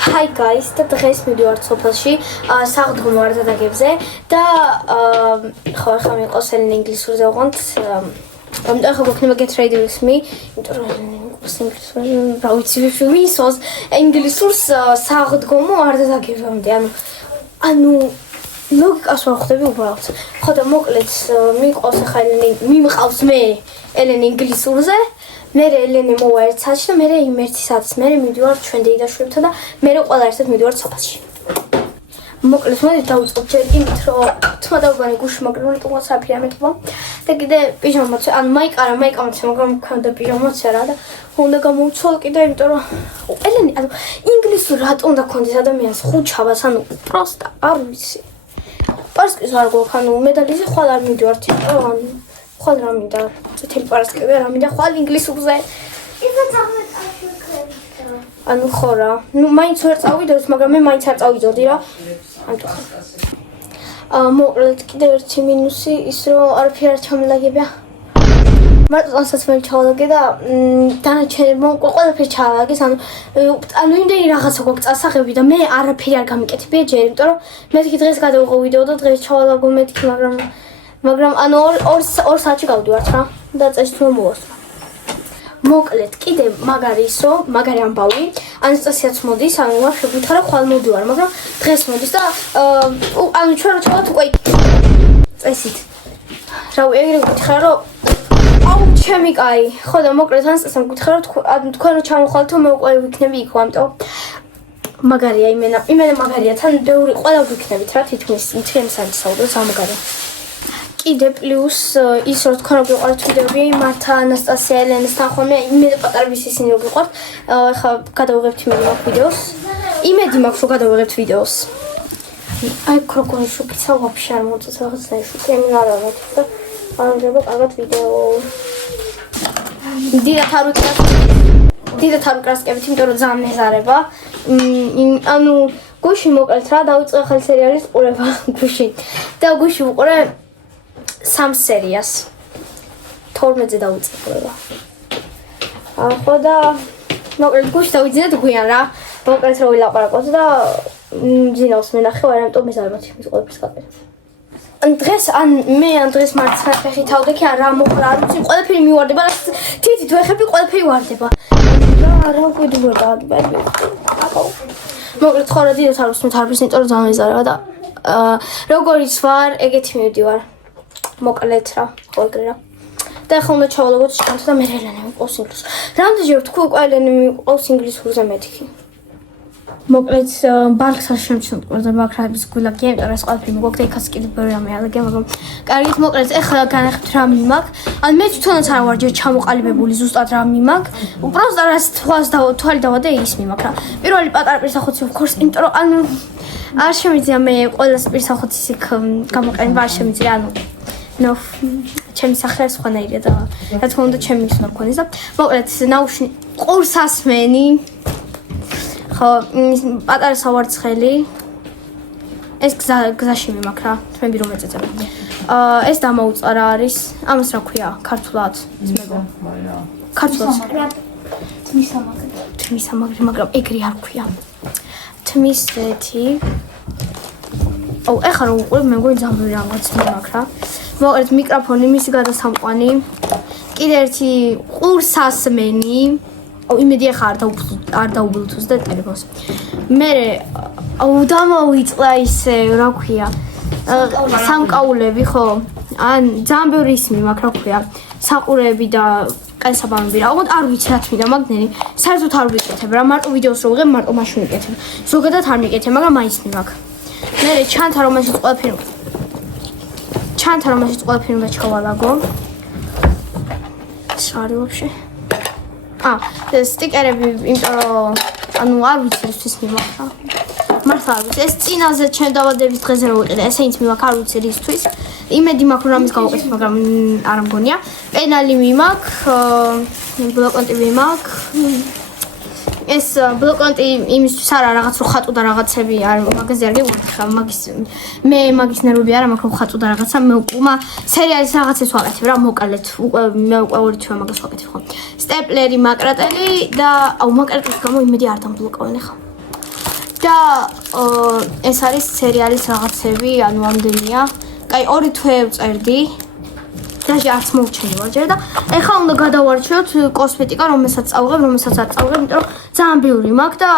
Hi guys, და დღეს მივიდივართ სოფელში საღდგომო არდადეგებზე და ხო ახლა მიყავს ელენ ინგლისურზე ვყავთ. ამიტომ ახლა გვექნება get ready with me. იმიტომ რომ რა ვიცი ვისოს ინგლისურს საღდგომო არდადეგებამდე. ანუ ლოგიკას ვერ ხვდები უბრალოდ. ხო და მოკლედ მიყავს ახლა მიმყავს მე ელენ ინგლისურზე. მე ელენე მოვა ერთ საათში და მე იმ ერთი საათს მე მივიდივარ ჩვენ დედაშვილთან და მე ყველა ერთად მივიდივარ სოფელში. მოკლედ მოდი დავუწყებ ჯერ იმით რომ თმადავგანი გუში მაგრამ თუნდაც საფრია მეტყვა და კიდე პიჟამაც ან მაიკამაც მაგრამ მქონდა პიჟამაც რა და უნდა გამოვცვალ კიდე იმიტომ რომ ელენე ანუ ინგლისური რატომ უნდა ქონდეს ადამიანს ხუჩაბას ანუ პროსტა არ ვიცი. პარსკის არ გვაქვს ანუ მედალიზე ხვალ არ მივიდივართ იმიტომ რომ ხვალ რა მინდა წითელი პარასკევი რა მინდა ხვალ ინგლისურზე ანუ ხო რა ნუ მაინც ვერ წავიდოდი მაგრამ მე მაინც არ წავიდოდი რა მოკლედ კიდევ ერთი მინუსი ის რომ არაფერი არ ჩამოლაგებია მარტო ასაც მე ჩავალაგე და დანარჩენებმა ყველაფერი ჩავალაგეს ანუ იმდენი რაღაცა გვაქვს წასაღები და მე არაფერი არ გამიკეთებია ჯერ იმიტომ რომ მეთქი დღეს გადავიღო ვიდეო და დღეს ჩავალაგო მეთქი მაგრამ ანუ 2 საათში გავდივართ რა და წეს თუ მოვასწრო. მოკლედ კიდე მაგარი ისო, მაგარი ამბავი, ანასტასიაც მოდის, ანუ ვაფშე გვითარა ხვალ მოვდივარ, მაგრამ დღეს მოდის და ანუ ჩვენ რა ჩავთ უკვე წესით. რავი, ეგრე გითხრა რომ აუ ჩემი კაი, ხო და მოკლედ ანასტასიამ გითხრა რომ თქვენ რო ჩამოხვალთო მე უკვე ვიქნები იქ, ამიტომ მაგარია იმენა მაგარია, თან ბევრი ყველა ვიქნებით რა თითქმის მთლიანს არის საუბრო სამაგარი. კიდე პლუს ის რომ თქვენ გიყვართ ვიდეოები მართა ანასტასია ელენესთან ხოლმე იმედი პატარების ისინი რომ გიყვართ ახლა გადავიღებთ იმედი მაქვს ვიდეოს იმედი მაქვს რომ გადავიღებთ ვიდეოს აი კროკონი შუქიცა ვაფშე არ მოწონს რაღაცა შუქი ემინ არ არის და აღება კარგად ვიდეო დიდათ არ ვიკრასკებით იმიტომ რომ ძალიან მეზარება ანუ გუში მოკლედ რა დავიწყე ხელ სერიალის ყურება გუში და გუში ვუყურე 3 სერიას 12-ზე დავიწყება. ხო და მოკლედ გუში დავიძინეთ გვიან რა. მოკლედ რო ვილაპარაკოთ და ძინავს მენახე ვარ ამიტომ მეზარებათ ის ყველაფერს გაკეთე. დღეს მარცხა ფეხი თავდექი რა მოყრა არ ვიცი ყველაფერი მივარდება რა თითით ვეხები ყველაფერი ვარდება. რა გვიდურდა მოკლედ ხო რა დიდათ არ უსმენთ არაფერს იმიტომ რომ ძალიან მეზარება და როგორიც ვარ ეგეთი მივდივარ. მოკლედ რა ხო ეგრე რა და ახლა უნდა ჩავალაგოთ შანსი და მე ელენე მიყავს ინგლისური რამდენჯერ თქვი უკვე ელენე მიყავს ინგლისურზე მეთქი მოკლედ ბანკს არ შემჩნევ და მაგრამ გულაგია იმიტომ რომ ეს ყველაფერი მოგოქ და იქაც კიდე ბევრი რამე ალაგია მაგრამ კარგით მოკლედ ახლა განახებთ რა მიმაქ ან მე თვითონაც არ ვარ ჯერ ჩამოყალიბებული ზუსტად რა მიმაქ უბრალოდ რას თვალი დავადე ის მიმაქ რა პირველი პატარა პირსახოცი of course იმიტომ რომ ანუ არ შემიძლია მე ყველას პირსახოცის იქ გამოყენება არ შემიძლია ანუ ნო ჩემი სახე სხვანაირია და რა თქმა უნდა ჩემი ის უნდა გქონდეს და მოკლედ ნაუშნი ყურსასმენი ხო პატარა სავარცხელი ეს გზაში მიმაქ რა თქვენ რომ ეწეწებ ეს დამოუწყარა არის ამას რა ქვია ქართულად ძმებო ქართულად თმისამაგრი მაგრამ ეგრე არ ქვია თმისეთი აუ ეხლა რომ უყურებ მე მგონი ძალიან რაღაც მიმაქ რა მოკლედ მიკროფონი მისი გადასამყვანი კიდე ერთი ყურსასმენი აუ იმედი ახლა არ დაუბლუთოს და ტელეფონს მე აუ დამოვიწყდა ისე რა ქვია სამკაულები ხო ან ძალიან ბევრი ისმი მაქვს რა ქვია საყურეები და კანსაბამები რა უბრალოდ არ ვიცი რა თქმა მაგნენი საერთოდ არ ვიკეთებ რა მარტო ვიდეოს რო ვიღებ მარტო მაშინ ვიკეთებ ზოგადად არ მიკეთებ მაგრამ მაინც მიმაქვს მე ჩანთა რომ ეს ყველაფერი უნდა ჩავალაგო. Sorry вообще. სტიკერები, იმიტომ რომ ანუ არ ვიცი რისთვის მიმახა. მართლა არ ვიცი. ეს წინაზე ჩემ დავადების დღეზე რო ვიყიდე, ესეც მიმახა არ ვიცი რისთვის. იმედი მაქვს რომ ამის გავაკეთებ, მაგრამ არ მგონია. პენალი მიმაქვს, ბლოკონტი მიმაქვს. ეს ბლოკონტი იმისთვის არა რაღაც რო ხატო და რაღაცები არ მაგაზე არ გეუბნები მე მაგის ნერვები არა მაქვს რო ხატო და რაღაცა მე უკუმა სერიალის რაღაცებს ვაკეთებ რა მოკლედ მე უკვე 2 თვე მაგას ვაკეთებ ხო სტეპლერი მაკრატელი და აუ მაკრატელის გამო იმედი არ დამბლოკავენ ახლა და ეს არის სერიალის რაღაცები, ანუ ამდენია. კაი, 2 თვე ვწერდი. დაჟე არც მოვჩენილა ჯერ და ეხლა უნდა გადავარჩიოთ კოსმეტიკა, რომელსაც წავიღებ, რომელსაც არ წავიღებ, იმიტომ რომ ძალიან ბევრი მაქვს და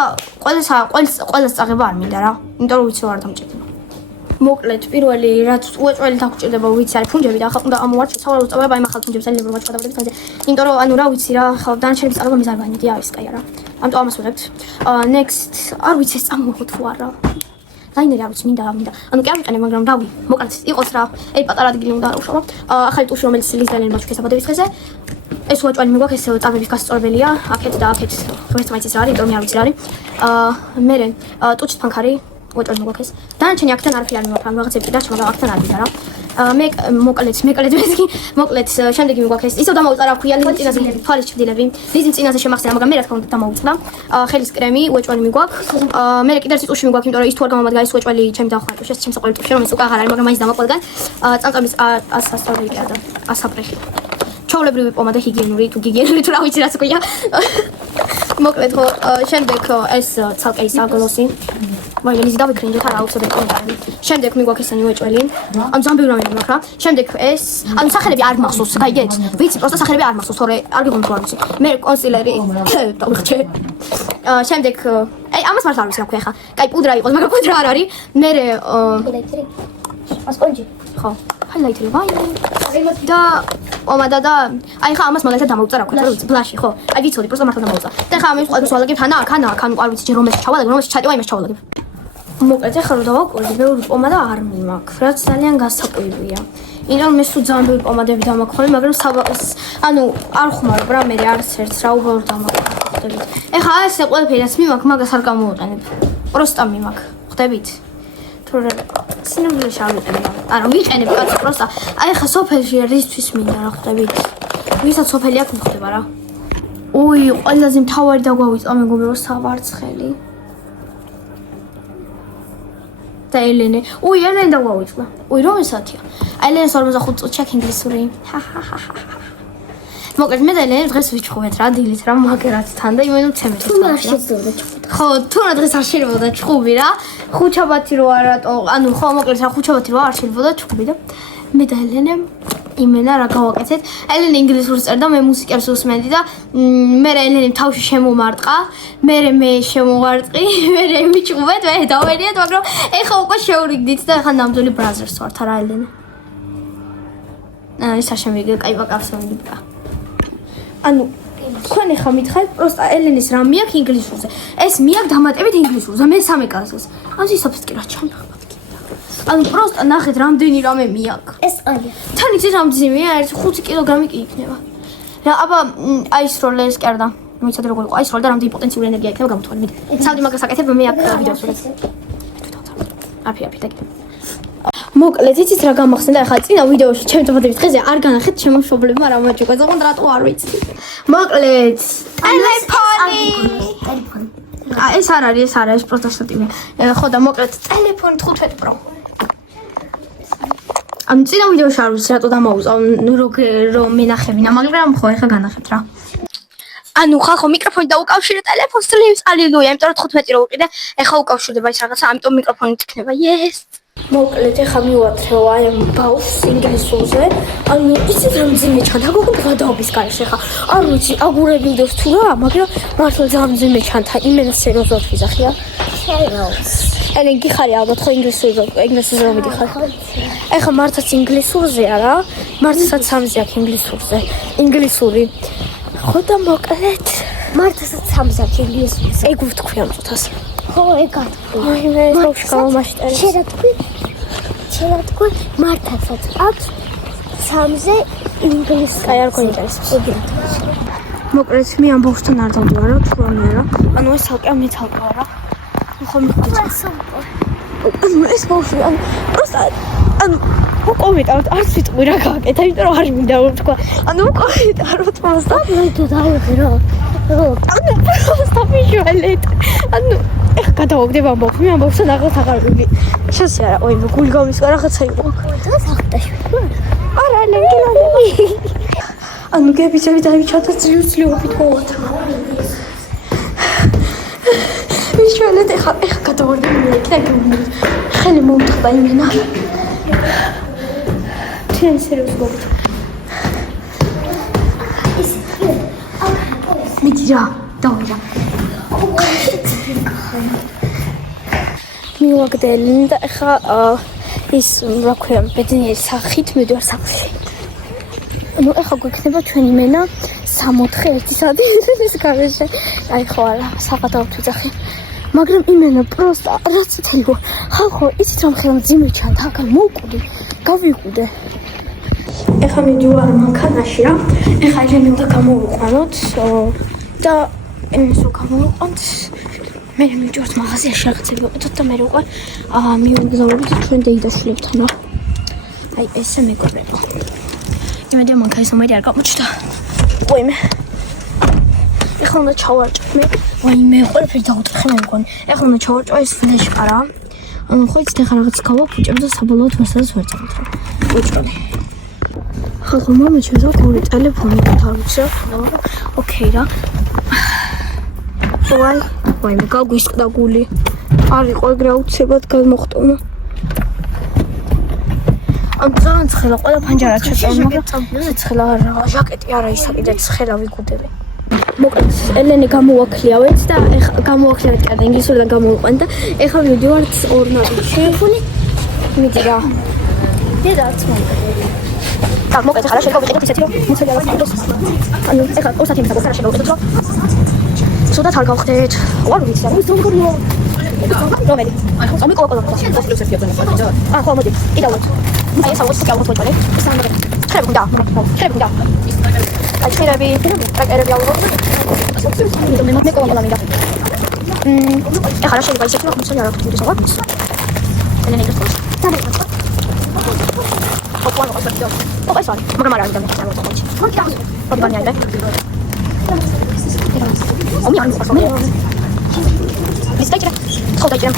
ყველას წაღება არ მინდა რა. იმიტომ რომ ვიცი ვარ დამჭირდება. მოკლედ, პირველი რაც უეჭველი დაგჭირდება ვიცი არის ფუნჯები და ახლა უნდა ამოვარჩიოთ სავარაუდოდ წავიღებ აი ახალ ფუნჯებს ძალიან რომ ვაჩვადავდეთ ფანზე. იმიტომ რომ ანუ რა ვიცი რა, ახლა დანარჩენების წაღება მის არ ვანიდი არის კაი არა. ამიტომ ამას ვიღებთ. Next, არ ვიცი ეს წამოვიღოთ თუ არა. დაინერა ვიცი მინდა. ანუ კი ამიყენე, მაგრამ რავი, მოკლედ იყოს რა. აი პატარა ადგილი უნდა აუშავო. ახალი ტუში რომელიც ლიზდალენ მაჩვენე საბადების დღეზე. ეს უაჭველი მიგვაქვს ეს წამების გასწორებელია. აქეთ და აქეთ. ვერც მაინც ის რა არის, იმიტომ მე არ ვიცი რა არის. მე ტუჩის ფანქარი უაჭველი მიგვაქვს. დანარჩენი აქთან არაფერი არ მიმართ, რაღაცები და მაგრამ აქთან არ მინდა რა. მე მოკლედ შემდეგი მიგვაქვს ისევ დამოუწარა ქვია ლიზის წინაზე თვალის ჩრდილები ლიზის წინაზე შემახსენა მაგრამ მე რა თქმა უნდა დამოუწდა ხელის კრემი უეჭველი მიგვაქვს მე კიდევ ერთი ტუში მიგვაქვს იმიტომ რომ ის თუ არ გამომადგა ის უეჭველი ჩემი დავხმარე ტუში ეს ჩემს საყვარელი ტუში რომელიც უკვე აღარ არის მაგრამ მაინც დამაყოლგან წამწამის ასასწორებელი და ასაფრეხი ჩაოლებრივი პომადა ჰიგიენური თუ გიგიენური თუ რა ვიცი რაც ქვია მოკლედ ხო შემდეგ ეს ცალკე ის აგლოსი მაგრამ ის დავიქრინჯეთ არა აუცილებლად კომენტარი. შემდეგ მიგვაქვს ესენი უეჭველი. ანუ ძალიან ბევრი რამე მაქვს რა. შემდეგ ეს, ანუ სახელები არ მახსოვს, გაიგეთ? ვიცი, პროსტა სახელები არ მახსოვს, თორე არ გიგონთ რა ვიცი. მე კონსილერი დავიხჭე. შემდეგ აი ამას მართლა არ ვიცი რა ქვია ხა. კაი პუდრა იყოს, მაგრამ პუდრა არ არის. მე ჰაილაიტერი. ასპონჯი. ხო. ჰაილაიტერი ვაი. და პომადა და აი ხა ამას მაგალითად დამოუწა რა ქვია, ვიცი, ბლაში ხო. აი ვიცოდი, პროსტა მართლა დამოუწა. და ხა ამას ყველას ვალაგებ თანა, ანუ არ ვიცი ჯერ რომელში ჩავალაგებ, რომელში ჩატევა იმას ჩავალაგებ. მოკლედ ახლა რომ დავაკვირდი, ბევრი პომადა არ მიმაქვს, რაც ძალიან გასაკვირია. იმიტომ მე სულ ძალიან ბევრი პომადები დამაქვს, მაგრამ ანუ არ ხმარობ რა მე არც ერთს რა უბრალოდ დამაქვს, ხვდებით. ეხლა ესე ყველაფერი რაც მიმაქვს, მაგას არ გამოვიყენებ. პროსტა მიმაქვს, ხვდებით? თორე სინამდვილეში არ ვიყენებ. არა, ვიყენებ კაცო პროსტა. აი ეხლა სოფელში რისთვის მინდა რა ხვდებით? ვისაც სოფელი აქვს ხდება რა. ოი, ყველაზე მთავარი დაგვავიწყო მეგობრებო სავარცხელი. და ელენე. უი, ელენე დავავიწყდა. უი, რომელი საათია? ელენეს 45 წუთი აქვს ინგლისური. მოკლედ მე და ელენე დღეს ვიჩხუბეთ რა, დილით რა, მაგრად თან და იმენო ცემეთ. თუ არ შეძლო ჩხუბი. ხო, თუ რა დღეს არ შეიძლება ჩხუბი რა. ხუჩაბათი რო არატო, ანუ ხო, მოკლედ რა ხუჩაბათი რო არ შეიძლება ჩხუბი და მე და ელენე იმენა რა გავაკეთეთ. ელენე ინგლისურს წერდა, მე მუსიკებს უსმენდი და მე ელენე თავში შემომარტყა, მე შემოვარტყი, მე ვიჩხუბეთ, მე დავერიეთ, მაგრამ ეხა უკვე შეურიგდით და ეხა ნამდვილი ბრაზერს ვართ რა ელენე. ის არ შემიგე, კაი ვაკავსონდი ბა. ანუ თქვენ ეხა მითხარით, პროსტა ელენეს რა მიაქვს ინგლისურზე. ეს მიაქვს დამატებით ინგლისურზე, მე 3 კლასს. ანუ ისოფის კი რა ჩამახ. ანუ პროსტა ნახეთ რამდენი რამე მიაქვს. ეს ყალია. თან იცი რამდენია? 5 კილოგრამი კი იქნება. რა, აბა აი ეს როლეს კერდა. მოიცადე როგორ იყო? აი ეს როლი და რამდენი პოტენციური ენერგია იქნება გამოთვალე. მიდი. სავდი მაგას აკეთებ, მე აქ ვიდეოს ვიღებ. აფი და. მოკლედ იცით რა გამახსენდა ახლა წინა ვიდეოში ჩემი ტელეფონების დღეზე არ განახეთ შემოშობლებმა რა მოაჭიკვა ზოგან რატო არ ვიცი. მოკლედ ტელეფონი. ეს არ არის, ეს არის პროტოტიპი. ხო და მოკლედ ტელეფონი 15 Pro. ანუ წინა ვიდეოში არ ვიცი რატო დამოუწავ რომ მენახებინა, მაგრამ ხო ეხლა განახეთ რა. ანუ ხახო მიკროფონი დაუკავშირე ტელეფონს წლებს ალილუია, იმიტომ რომ 15 რო ვიყიდე, ეხლა უკავშირდება ის რაღაცა, ამიტომ მიკროფონი იქნება. Yes. მოკლედ ეხლა მივატრევ აი ამ ბავშვს ინგლისურზე. ანუ იცით რა მძიმე ჩანდა, გოგო გადაობის გარეშე ხა. არ ვიცი, აგურები ვიდეოს თუ რა, მაგრამ მართლა ძალიან მძიმე ჩანდა. იმენა სერიოზულად ვიზახია. ელენ გიხარი ალბათ ხო ინგლისურზე რომ მიდიხარ. ეხლა მართლაც ინგლისურზეა რა. მართლაც 3 აქვს ინგლისურზე. ინგლისური. ხო და მოკლედ მართლაც 3 აქვს ინგლისურზე. ეგ ვთქვი ამ წუთას. ხო, ეგად. აი მე ბავშვი გამომაშტერე. შედათქვი მართლაც აქვს 3-ზე ინგლისური. აი არ გვინტერესებს. მოკლედ მე ამ ბავშვთან არ დავდივარ რა, თუ რამე რა. ანუ ეს თალკე მე თალკე რა. ხო მე ეს ბავშვი ანუ პროსტა ანუ უკომენტაროთ არც ვიტყვი რა გააკეთა, იმიტომ რომ არ მინდა ვთქვა. ანუ უკომენტაროთ პროსტა მე დავიღე რა. ანუ პროსტა მიშველეთ. ანუ ეხა გადავაგდებ ამ ბავშვს, მე ამ ბავშვთან აღარ ვიგი. შესე არა, ой, გული გამისვა რაღაცა იყო. დღეს ახტაში. არა, ლენგელანები. ანუ გებიცები დავიჩათა ძლივობით მოვატრა. მიშველეთ ეხა გადავარდა მე ხელი მომთხდა იმენა თენ სერიოზულად მიდირა დავიდა მივაგდელი და ეხა ის რა ქვია ბედნიერი სახით მივდივარ სახლში ну ეხა გვექნება ჩვენი მენა 6-4 საათი ის გარეშე აი ხო არა საფათაოდ ვიძახი მაგრამ იმენა პროსტა რაც თელგო ხალხო იცით რომ ხელმ ძიმრჩან თაკან მოვკვდი გავიკვდე ეხა მიდივარ მანქანაში რა ეხა ელენი უნდა გამოვიყვანოთ და ესო გამოვიყვანთ მე მივიდივართ მაღაზიაში რაღაცები ვიყიდოთ და მე ვიყავ მივგზავნოთ ჩვენ დეიდაშლებთან რა აი ესე მეგობრებო იმედია მანქანის ნომერი არ გამოჩნდა ვაიმე ეხლა უნდა ჩავარჭო მე ვაიმე ყველაფერი დაუტრეხე მე მგონი ეხლა უნდა ჩავარჭო ეს ფლეშკა რა ანუ ხო იცით ეხლა რაღაც გავაფუჭებ და საბოლოოდ მასადაც ვერ წავით რა უჭრები ხალხო მომეჩვენე რა გული ტელეფონი დავიცე ოკეი რა ვაიმე გაგვისყდა გული არ იყო ეგრე აუცილებლად გამოხტომა ამ ძალიან ცხელა ყველა ფანჯარა ჩაწევი მაგრამ ცხელა არა ჟაკეტი არა ისა კიდე ცხელა ვიგუდები მოკლედ ელენი გამოვაქლიავეთ და ეხა გამოვაქლიავეთ კიდე ინგლისურიდან გამოვიყვანეთ და ეხლა ვიდივართ ორნადში ტელეფონი მიდი რა დედაც და მოკლედ ხარა შეგავიყიდეთ ისეთი რომ მოცელა ვასწავლოს ანუ ეხლა 2 საათი მისაგო ხარა შეგავიყიდეთ რომ სუდათ არ გავხდეთ ვარ ვიცი რა ზონგორიო რომელი ამი კოკოლა ხო მოდი კიდევაც აი ესა ვось გავუთ ვოჭალე სამაგე ხერები და აი ხერები აკერები აუღო მე კოკოლა მინდა ეხლა რა შეიძლება ისეთი რომ მოსული არ აქვს ისე ვარ ელენი გასწავლე ოპოვანო ყოსებიო ოპესან მაგრამ არ არის დამოწევი ოპოვანი არის ომი არ მოხდა მე ისტაჭრა ხოდაჭრა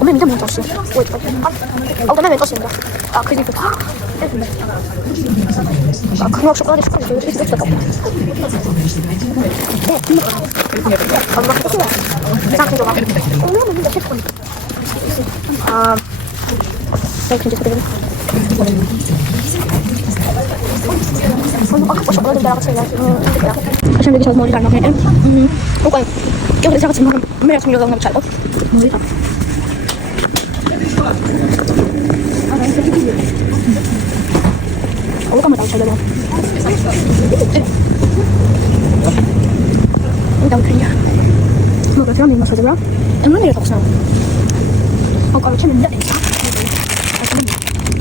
ომი მე მომწონს ვait აუ და მე მოსინდა აკრიდიტ აკრნო შოკოლადი შოკოლადი ის ეცდა შოკოლადი დააღწევა შენ მიგიშავ მოდი გარნახე უკვე ჯობია რაღაც მაგრამ მე რაც მინდა უნდა ჩალო მოიდა აუ გამადა ჩალო და ვქია მოგეთ რომ იმასადა რა ემნა მე რატო აუ კაროჩე მინდა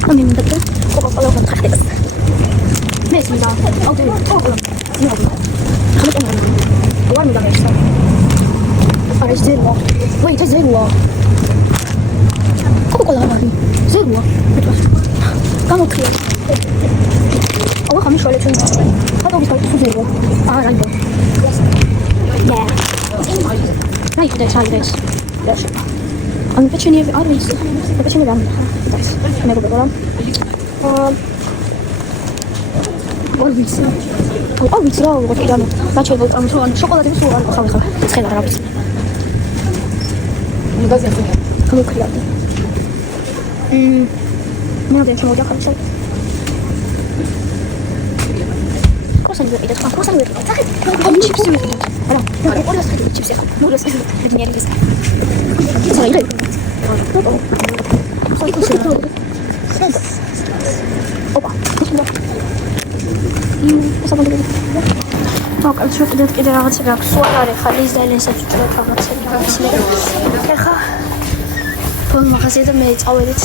ამი მინდა კოკოლა ვხახდეს მე მინდა აუ და კოკოლა ვარ მინდა მესა არა ზერვა ვაი და ზერვა კოკოლა ვარი ზერვა გამოქრია აუ ხამი შოლე ჩვენ ხატო გისკა ზერვა არა ნდო Right, that's how it is. Yes. I'm pitching you always. I'm pitching you down. That's never go on. Always. Always raw what you done. That's what I'm so on chocolate is so on. It's kind of rabbit. You guys are come clear. Now there's more jacket. Cosa ne vedi? Cosa ne vedi? Come chips ne vedi? Allora, ora sto facendo chips. Non lo so, devi venire questa. Sai lei? Sai cosa? Opa. Cosa vuoi dire? No, calcio che deve ragazzi per suonare, fare le se tutto le ragazzi. ეხა ფონ მაგაზია და მე წავედით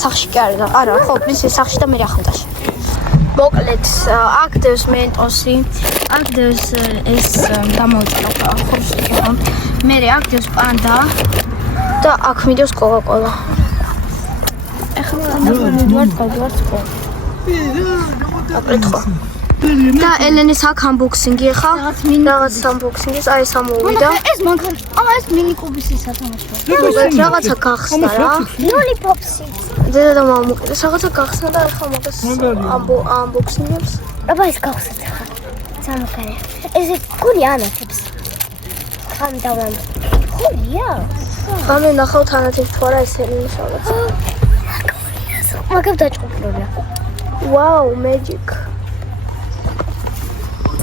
სახში კი არა, არა, ხო, პრინციპი სახში და მე ახუნდაში. მოკლედ აქ დევს მენტოსი, აქ დევს ეს გამოვიწყდა ხორცი. მე აქ დევს პანდა და აქ მიდევს კოკაკოლა. ეხლა ვარ ხო. აპრეთხო. და ელენეს აქ unboxing-ი ხა? რაღაც unboxing-ის აი სამოვიდა. ეს მანქანა. ეს mini კუბის სათამაშო. რაღაცა გახსნა რა. Lollipopsი. დედა და მამა მოკიდეს რაღაცა გახსნა და ახლა მაგას unboxing-ებს. აბა ეს გახსნა ხა. სამკერე. ეს გული ანათებს. ხან დავამ. გულია? ხანე ნახავთ ანათებს თუ არა ესენი მშავაც. მაგებ დაჭყუპრულია. Wow, magic.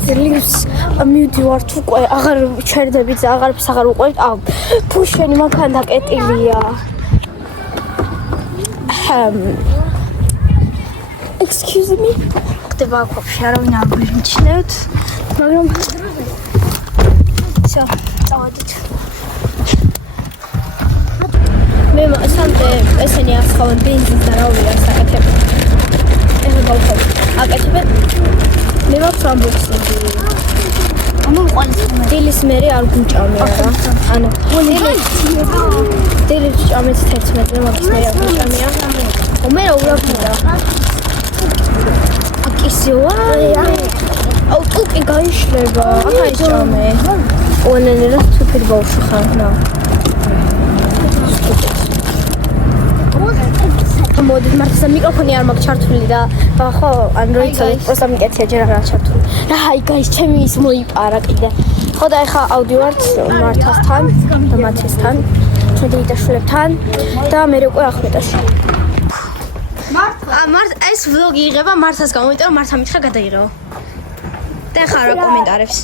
ძლივს მივდივართ უკვე, აღარ ჩერდებით და აღარაფერს აღარ უყვებით. ფუშენი მაქან დაკეტილია. Excuse me. ხდება აქ ვაფშე არავინ არ გვიმჩნევთ, მაგრამ всё, წავედით. მე სამდე ესენი ასხავენ ბენზინს და რავი არ საკეთებ. ეხლა გავხობ. აკეთებ. მე მაქვს ამბოქსი. ანუ ყოველთვის დილის მერე არ გუჭამე რა. ანუ დილის ჭამეთ 11-ზე მაგის მერე არ გუჭამია. მე რა ურაფია. აკისივა. აუ ტუკი გაიშლება. ახლა ისჭამე. ყველანაირ თვითონ ბავშვი ხარ რა. მოდით მართლა მიკროფონი არ მაქვს ჩართული და ხო Android-ს პროსტა მიკეთია ჯერ აღარ ჩართული. რა აი guys, ჩემი ის მოიპარა კიდე. ხო და ეხა ავდივართ მართასთან და მათესთან, ჩედეიტაშვილებთან და მე უკვე ახმეტაში. მართ ეს vlog-ი იღება მართას გამო, იმიტომ რომ მართა მითხრა გადაიღეო. და ეხა რა კომენტარებს.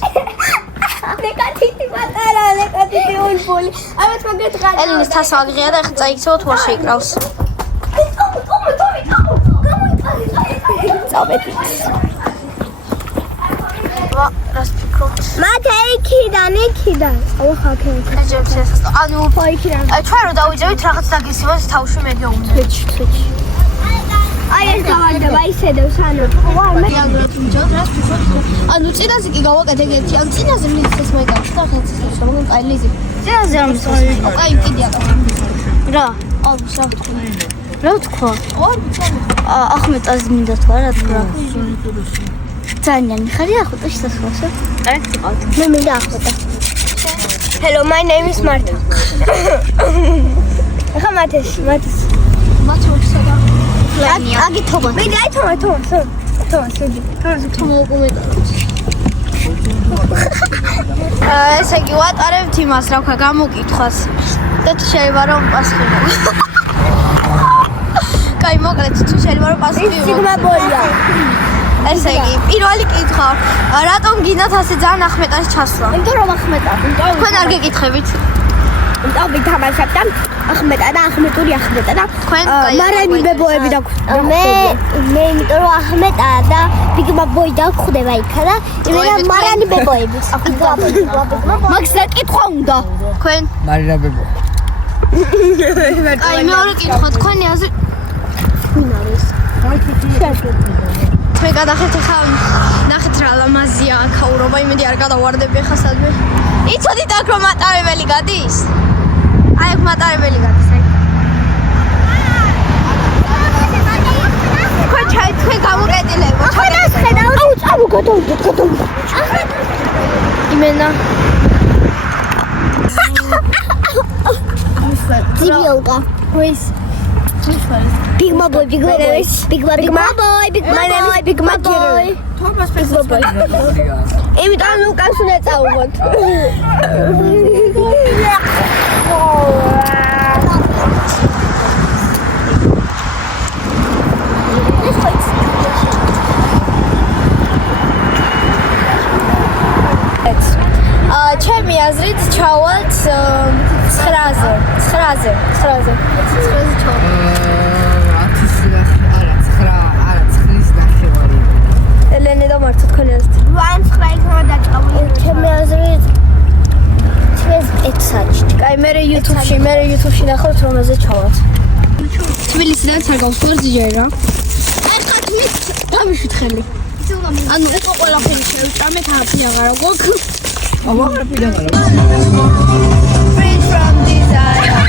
ნეკატიტი პატარა, ნეკატიტი ულბული. ამათ მაგეთ ღარ. ელინის თასა აღიღია და ეხა წაიქცევა თუ არ შეიკრავს. წავედი. რას ფიქრობ? მათე იქიდან. აუ ხაქე. ეჯებს ეს. ანუ იქიდან. ჩვენ რო დავიძევით რაღაც დაგესივას თავში მე გეუბნები. თეჩი. აი ეს დავარდება ისედევს ანუ. ანუ წინაზე კი გავაკეთე ერთი. ანუ წინაზე მიწეს მოიგავ და ხალხს ისე რომ აი ლიზი. წინაზე არ მიწეს. აი კიდე აკეთე. რა? აუ საფრთხე. რა თქვა? ახმეტას მინდა თქვა რა თქვა? ძალიან ხარი ახოტა შესაძლოა. აი წიყავთ. მე მინდა ახოტა. Hello, my name is Marta. ახლა მათეს. მათოსა. აგი თომა. მე დაი თომა. თომა უკუმეტა. ესე იგი ვატარებთ იმას, რა ვქა, გამოკითხვას. და თუ შეიძლება რომ პასუხი. კაი მოკლედ თუ შეიძლება რომ პასუხი. სიგმა ბოლია. ესე იგი, პირველი კითხვა. რატომ გინდათ ასე ძალიან ახმეტაში ჩასვლა? იმიტომ რომ ახმეტა. თქვენ არ გეკითხებით? იმიტომ ვითამაშებ და ახმეტა და ახმეტური ახმეტა და თქვენ მარანი ბებოები და მე იმიტომ რომ ახმეტა და ბიგმა ბოი და ხდება იქა და იმენა მარანი ბებოები. მაგს რა კითხვა უნდა? თქვენ მარინა ბებო. აი მეორე კითხვა, თქვენი აზრი ვინ არის? თქვენ გადახეთ ხა ნახეთ რა ლამაზია აქაურობა, იმედი არ გადავარდები ხა სადმე. იცოდით აქ რომ მატარებელი გადის? აი აქ მატარებელი გადის, აი. თქვენ გამოკეტილებო, ხედავ. აუ წავ გადავიდეთ. იმენა ძილიოუკა. ვეის ბიგმა ბოი. თომას ფესბოი. იმიტომ ლუკას უნდა წავუღოთ. ჩემი აზრით ჩავალთ 9-ზე. 9-ზე ჩავალ. 9:09. ელენე და მართა თქვენი აზრით. 9 იქნება დაწყებული. ჩემი აზრით ჩვენს ეცაჩ. კაი, მე YouTube-ში ნახავთ რომელზე ჩავალთ. თბილისიდან არ გავსვარ ძიჯერა. აი ხა თვით გამიშვით ხელი. ანუ უკვე ყველაფერი შევჭამეთ, აფი აღარა გვაქვს. აღარაფერი აღარა. Free from desire.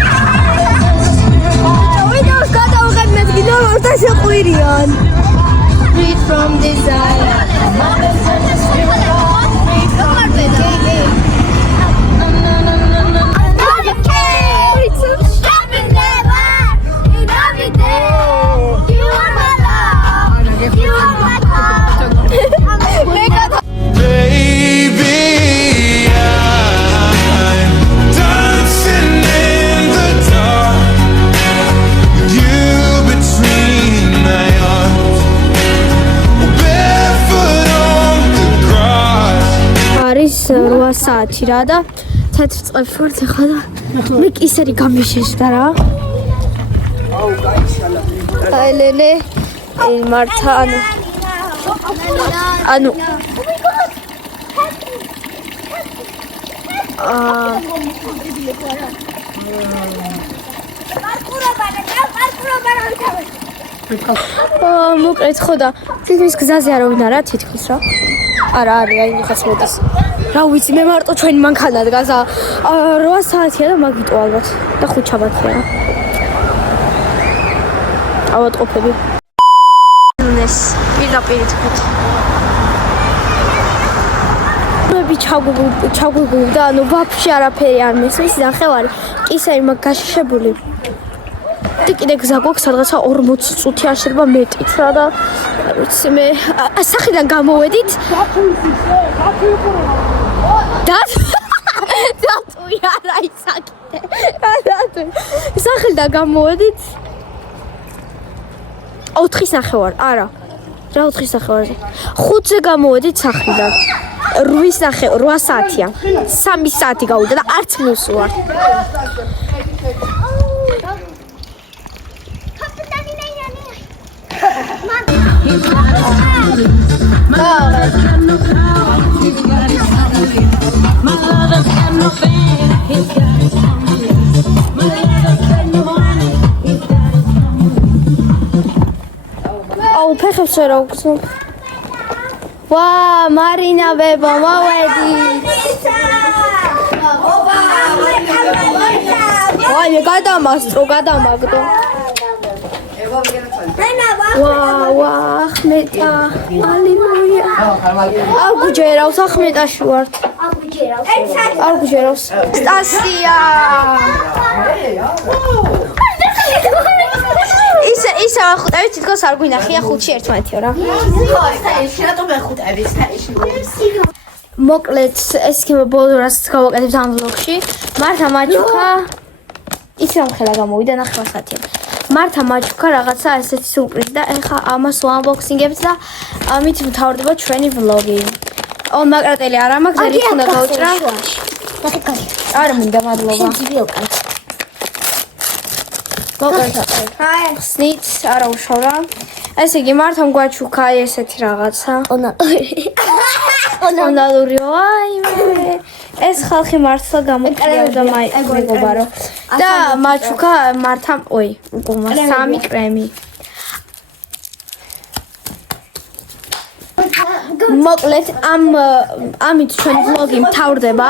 ვიდეოს გადავღებ მე გინდა რომ შეყვირიან. Free from desire. You are my 8 საათი რა და თეთრ წყალში ვარ ახლა და მე კისერი გამიშეშდა რა. აილენე მართა ანუ მოკლედ ხო და თითქმის გზაზე არავინ არა თითქმის რა არა არის აი ხაც მოდის რა ვიცი მე მარტო ჩვენი მანქანა დგას 8 საათია და მაგიტო ალბათ და 5 ჩაბათია ავატყოფები ეს პირდაპირ თქვით მე ჩაგვიგულ და ანუ ვაფშე არაფერი არ მესმის ნახევარი კისერი მაგ გაშიშებული და კიდე გზა გვაქვს სადღაცა 40 წუთი არ შეიძლება მეტიც რა და ვიცი მე სახიდან გამოვედით დატუი არა ისაკეთე დატუი სახიდან გამოვედით 4:30 არა რა 4:30-ზე 5-ზე გამოვედით სახლიდან 8 საათია 3 საათი გავიდა და არც მუსუ ვარ აუ ფეხებს ვერ აუგზნობ ვა მარინა ბებო მოვედი ვაი გადამასწრო გადამაგდო ვა ახმეტა ალილუია არ გუჯერავს ახმეტაში ვართ არ გუჯერავს სტასია ისე ვახუტავით თითქოს არ გვინახია ხუთში ერთმანეთიო რა ხო საერთოდ რატომ მეხუტები საერთოდ მოკლედ ეს იქნება ბოლო რაც გავაკეთებთ ამ ვლოგში მართა მაჩუკა ისე ამხელა გამოვიდა 9 საათია მართა მაჩუკა რაღაცა ესეთი სურპრიზი და ეხა ამას ვანბოქსინგებთ და ამით მთავრდება ჩვენი ვლოგი მაგრატელი არ ამაქვს ზედით უნდა გავუჭრა არ მინდა მადლობა მოკლედ ხსნით არა უშავრა ესე იგი მართამ გვაჩუქა ესეთი რაღაცა ონალურიო აი ეს ხალხი მართლა გამოკირავდა მეგობარო და მაჩუქა მართამ ой უკუმა 3 კრემი მოკლედ ამით ჩვენი ვლოგი მთავრდება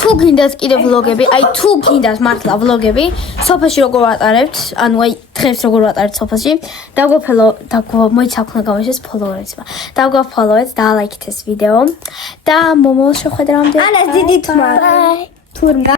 თუ გინდათ კიდე ვლოგები აი თუ გინდათ მართლა ვლოგები სოფაში როგორ ვატარებთ ანუ აი დღეს როგორ ვატარებთ სოფაში მოიცავთ გამიშეს ფოლოვერებმა დაგვაფოლოვეთ და ლაიქეთ ეს ვიდეო და მომავალ შეხვედრამდე ანას დიდი თმა თურმა